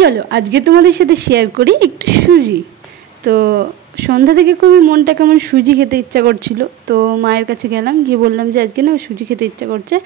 চলো আজকে তোমাদের সাথে শেয়ার করি একটু সুজি। তো সন্ধ্যা থেকে খুবই মনটা কেমন সুজি খেতে ইচ্ছা করছিল, তো মায়ের কাছে গেলাম, গিয়ে বললাম যে আজকে না সুজি খেতে ইচ্ছা করছে।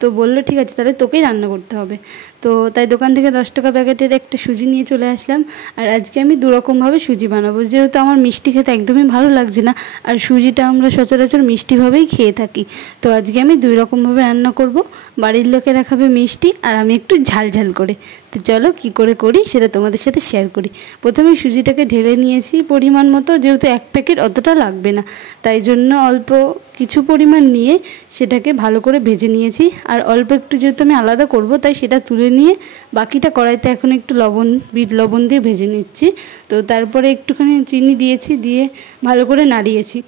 তো বললো ঠিক আছে তাহলে তোকেই রান্না করতে হবে। তো তাই দোকান থেকে 10 টাকা প্যাকেটের একটা সুজি নিয়ে চলে আসলাম। আর আজকে আমি দুরকমভাবে সুজি বানাবো, যেহেতু আমার মিষ্টি খেতে একদমই ভালো লাগছে না, আর সুজিটা আমরা সচরাচর মিষ্টিভাবেই খেয়ে থাকি। তো আজকে আমি 2 রকমভাবে রান্না করব। বাড়ির লোকেরা খাবে মিষ্টি আর আমি একটু ঝাল ঝাল করে। তো চলো কী করে করি সেটা তোমাদের সাথে শেয়ার করি। প্রথমে সুজিটাকে ঢেলে নিয়েছি পরিমাণ মতো, যেহেতু 1 প্যাকেট অতটা লাগবে না, তাই জন্য অল্প কিছু পরিমাণ নিয়ে সেটাকে ভালো করে ভেজে নিয়েছি। আর অল্প একটু যেহেতু আমি আলাদা করব, তাই সেটা তুলে নিয়ে বাকিটা কড়াইতে এখন একটু বিট লবণ দিয়ে ভেজে নিচ্ছি। তো তারপরে একটুখানি চিনি দিয়েছি, দিয়ে ভালো করে নাড়িয়েছি।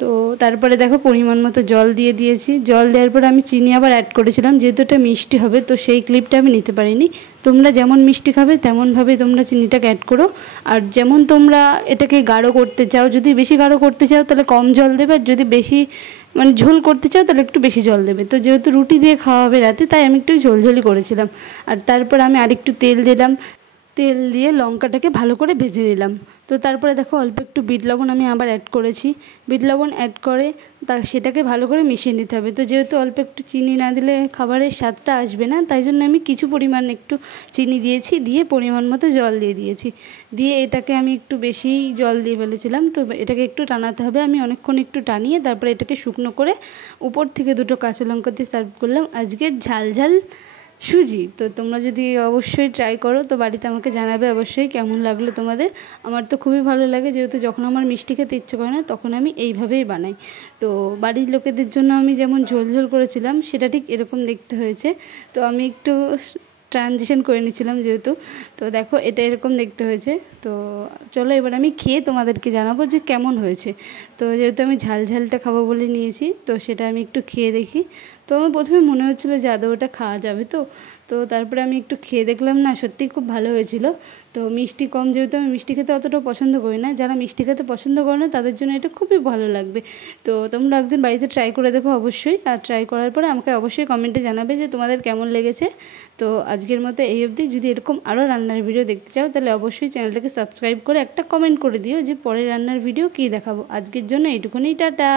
তো তারপরে দেখো পরিমাণ মতো জল দিয়ে দিয়েছি। জল দেওয়ার পরে আমি চিনি আবার অ্যাড করেছিলাম, যেহেতু এটা মিষ্টি হবে, তো সেই ক্লিপটা আমি নিতে পারিনি। তোমরা যেমন মিষ্টি খাবে তেমনভাবে তোমরা চিনিটাকে অ্যাড করো। আর যেমন তোমরা এটাকে গাঢ় করতে চাও, যদি বেশি গাঢ় করতে চাও তাহলে কম জল দেবে, আর যদি বেশি ঝোল করতে চাও তাহলে একটু বেশি জল দেবে। তো যেহেতু রুটি দিয়ে খাওয়া হবে রাতে, তাই আমি একটু ঝোলঝোলি করেছিলাম। আর তারপর আমি আরেকটু তেল দিলাম, তেল দিয়ে লঙ্কাটাকে ভালো করে ভেজে নিলাম। তো তারপরে দেখো অল্প একটু বিট লবণ আমি আবার অ্যাড করেছি। বিট লবণ অ্যাড করে সেটাকে ভালো করে মিশিয়ে নিতে হবে। তো যেহেতু অল্প একটু চিনি না দিলে খাবারের স্বাদটা আসবে না, তাই জন্য আমি কিছু পরিমাণ একটু চিনি দিয়েছি, দিয়ে পরিমাণ মতো জল দিয়ে দিয়েছি। দিয়ে এটাকে আমি একটু বেশি জল দিয়ে ফেলেছিলাম, তো এটাকে একটু টানাতে হবে। আমি অনেকক্ষণ একটু টানিয়ে তারপরে এটাকে শুকনো করে উপর থেকে 2টো কাঁচা লঙ্কা দিয়ে সার্ভ করলাম আজকের ঝাল ঝাল সুজি। তো তোমরা যদি অবশ্যই ট্রাই করো, তো বাড়িতে আমাকে জানাবে অবশ্যই কেমন লাগলো তোমাদের। আমার তো খুবই ভালো লাগে, যেহেতু যখন আমার মিষ্টি খেতে ইচ্ছে করে না তখন আমি এইভাবেই বানাই। তো বাড়ির লোকেদের জন্য আমি যেমন ঝোল ঝোল করেছিলাম সেটা ঠিক এরকম দেখতে হয়েছে। তো আমি একটু ট্রানজিশন করে নিয়েছিলাম যেহেতু। তো দেখো এটা এরকম দেখতে হয়েছে। তো চলো এবার আমি খেয়ে তোমাদেরকে জানাবো যে কেমন হয়েছে। তো যেহেতু আমি ঝাল ঝালটা খাবো বলে নিয়েছি, তো সেটা আমি একটু খেয়ে দেখি। তো আমার প্রথমে মনে হচ্ছিলো যে আদৌ ওটা খাওয়া যাবে। তো তারপরে আমি একটু খেয়ে দেখলাম, না সত্যিই খুব ভালো হয়েছিল। তো মিষ্টি কম, যেহেতু আমি মিষ্টি খেতে অতটাও পছন্দ করি না, যারা মিষ্টি খেতে পছন্দ করে না তাদের জন্য এটা খুবই ভালো লাগবে। তো তোমরা একদিন বাড়িতে ট্রাই করে দেখো অবশ্যই। আর ট্রাই করার পরে আমাকে অবশ্যই কমেন্টে জানাবে যে তোমাদের কেমন লেগেছে। তো আজকের মতো এই অবধি। যদি এরকম আরও রান্নার ভিডিও দেখতে চাও তাহলে অবশ্যই চ্যানেলটাকে সাবস্ক্রাইব করে একটা কমেন্ট করে দিও যে পরের রান্নার ভিডিও কী দেখাবো। আজকের জন্য এইটুকুনি, টাটা।